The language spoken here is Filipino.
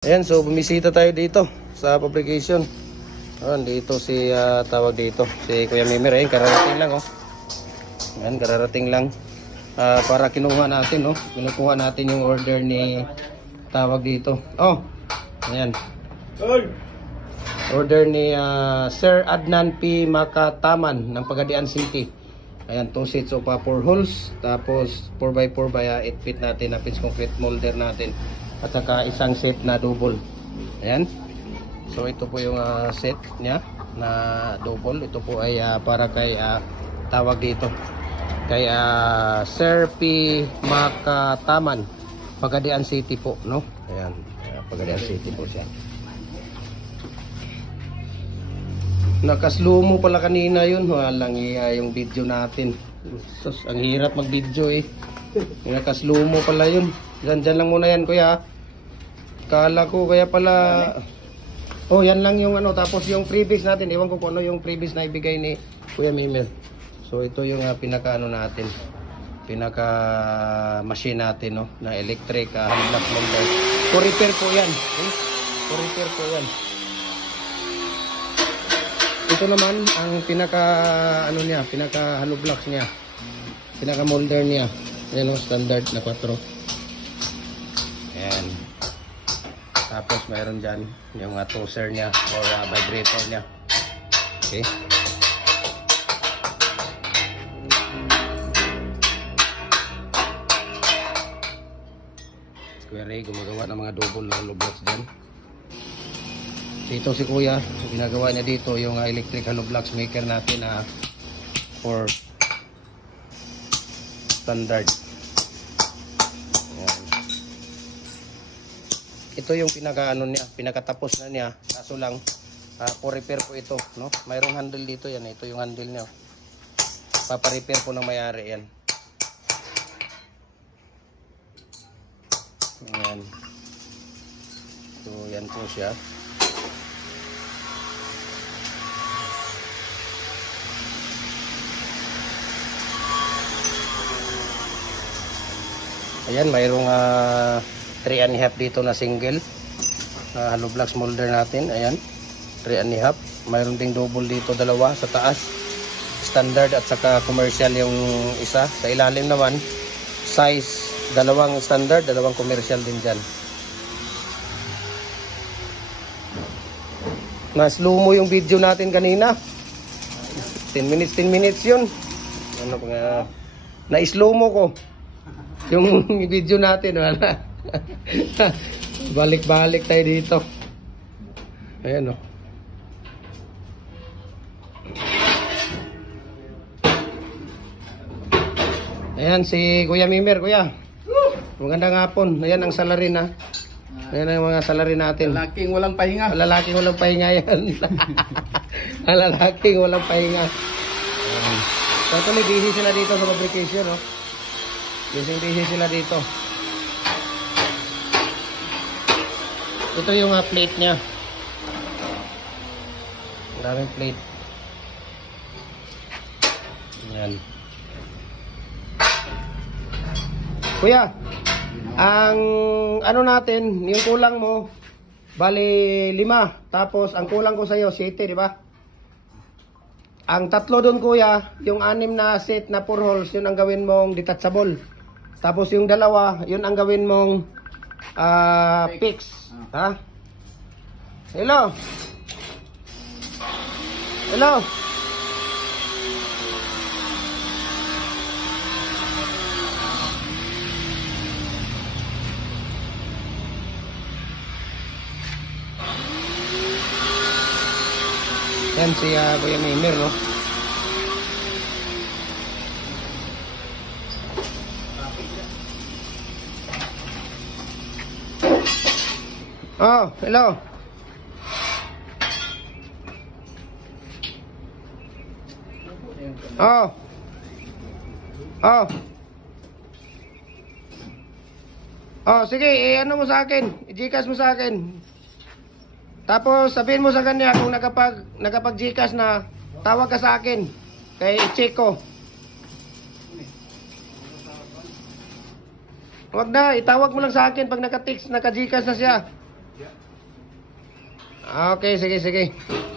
Ayan, so bumisita tayo dito sa publication. Ayan, dito si tawag dito si Kuya Mimir. Ayan, kararating lang oh. Ayan, kararating lang para kinuha natin oh. Kinukuha natin yung order ni tawag dito. Oh. Ayan. Order ni Sir Adnan P. Makataman ng Pagadian City. Ayan, 2 sets of 4 holes, tapos 4x4 by 8 feet natin na pitch concrete molder natin. At saka isang set na double. Ayan. So ito po yung set niya na double. Ito po ay para kay tawag dito kay Sir P. Makataman, Pagadian City po, no? Ayan, Pagadian City po siya. Nakaslow mo pala kanina yun. Walang yung video natin. Sus, ang hirap mag-video eh. Nakaslow mo pala yun. Dyan lang muna yan, kuya. Kala ko kaya pala. Oh, yan lang yung ano. Tapos yung freebies natin. Ewan ko kung ano yung freebies na ibigay ni Kuya Mimir. So ito yung pinaka ano natin. Pinaka machine natin, no, na electric hand block molder. For repair po yan. For repair po yan. Ito naman ang pinaka ano niya, pinaka hollow blocks niya. Pinaka molder niya. Yan, standard na 4. Ayan. Tapos mayroon dyan yung toaster niya or vibrator niya. Okay. Kuya Ray gumagawa ng mga double na hollow blocks dyan. Dito si Kuya, ginagawa niya dito yung electric hollow blocks maker natin for standard. Ayan. Ito yung pinaka ano niya, pinakatapos na niya. Kaso lang for repair po ito, no? Mayroong handle dito yan, ito yung handle niya. Papa-repair po ng may-ari yan. Ayan. So yan po siya. Ayan, mayroong 3.5 dito na single hollow blocks molder natin. Ayan, 3.5. Mayroon ding double dito, dalawa sa taas, standard at saka commercial yung isa. Sa ilalim naman, size, dalawang standard, dalawang commercial din dyan. Na-slow mo yung video natin kanina. 10 minutes yun. Ano pa na-slow mo ko yung video natin, wala. Balik-balik tayo dito. Ayan o. Ayan si Kuya Mimir, Kuya. Magandang hapon. Ayan ang salarin ha. Ayan ang mga salarin natin. Lalaking walang pahinga. Lalaking walang pahinga yan. Lalaking walang pahinga. So tuloy busy sila dito sa fabrication, no? Busy sila dito. Ito yung plate niya. Maraming plate. Ayan. Kuya, ang ano natin, yung kulang mo, bali 5. Tapos ang kulang ko sa'yo, 7, di ba? Ang 3 doon, kuya, yung 6 na set na 4 holes, yun ang gawin mong detachable. Tapos yung 2, yun ang gawin mong fix. Ha? Hello? Hello? Yan si Kuya Mimir, no? Oh, hello. Oh. Oh. Oh, sige, ano mo sa akin? I-Gcash mo sa akin. Tapos sabihin mo sa kanya kung nakapag-Gcash na, tawag ka sa akin. Kay i-check ko. Wag na, itawag mo lang sa akin pag naka-text, naka-Gcash na siya. Okay, sige, sige.